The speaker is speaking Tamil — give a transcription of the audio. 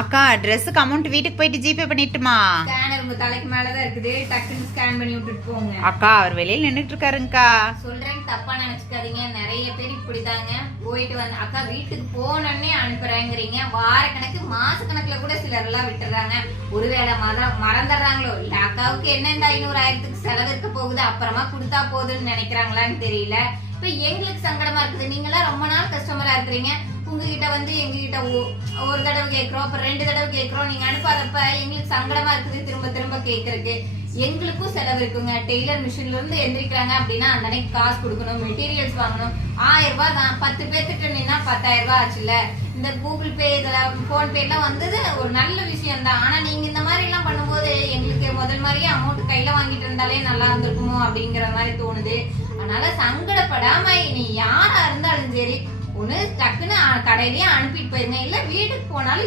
அக்கா ட்ரெஸ்ஸுக்கு அமௌண்ட் வீட்டுக்கு போயிட்டு ஜிபே பண்ணிட்டுமா? ஸ்கேனர் உங்க தலைக்கு மேலதான் இருக்குது, டக்குன்னு ஸ்கேன் பண்ணி விட்டுட்டு போங்க. அக்கா அவர் வெளியில நின்னுட்டு இருக்காருங்கக்கா. சொல்றேன் தப்பா நினைச்சுக்காதீங்க, நிறைய பேர் இப்படிதாங்க. போயிட்டு வந்து அக்கா வீட்டுக்கு போனோடனே அனுப்புறேங்கிறீங்க, வார கணக்கு மாச கணக்குல கூட சிலர் எல்லாம் விட்டுறாங்க. ஒருவேளை மறந்துடுறாங்களோ இல்ல அக்காவுக்கு என்ன இந்த 500,000 செலவு இருக்க போகுது அப்புறமா கொடுத்தா போகுதுன்னு நினைக்கிறாங்களான்னு தெரியல. இப்ப எங்களுக்கு சங்கடமா இருக்குது, நீங்க எல்லாம் ரொம்ப நாள் கஸ்டமரா இருக்கிறீங்க, உங்ககிட்ட வந்து எங்ககிட்ட ஒரு தடவை கேட்கிறோம், அப்புறம் 2 தடவை கேட்கிறோம், நீங்க அனுப்பாதப்ப எங்களுக்கு சங்கடமா இருக்குது திரும்ப திரும்ப கேட்கறதுக்கு. எங்களுக்கும் செலவு இருக்குங்க. டெய்லர் மிஷின்ல இருந்து எந்திரிக்கிறாங்க அப்படின்னா அந்த அன்னைக்கு காசு கொடுக்கணும், மெட்டீரியல்ஸ் வாங்கணும். 1000 ரூபாய் தான், 10 பேர்த்துட்டு நின்னா 10,000 ரூபாய் ஆச்சுல்ல. இந்த கூகுள் பே இதெல்லாம் போன் பே எல்லாம் வந்தது ஒரு நல்ல விஷயம் தான். ஆனா நீங்க இந்த மாதிரி எல்லாம் பண்ணும்போது எங்களுக்கு முதல் மாதிரியே அமௌண்ட் கையில வாங்கிட்டு இருந்தாலே நல்லா இருந்திருக்குமோ அப்படிங்கிற மாதிரி தோணுது. அதனால சங்கடப்படாம இனி யாரா இருந்தாலும் சரி ஒண்ணு டக்குன்னு கடையிலயே அனுப்பிட்டு போயிருங்க, இல்ல வீட்டுக்கு போனாலும்